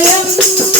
Apoiando.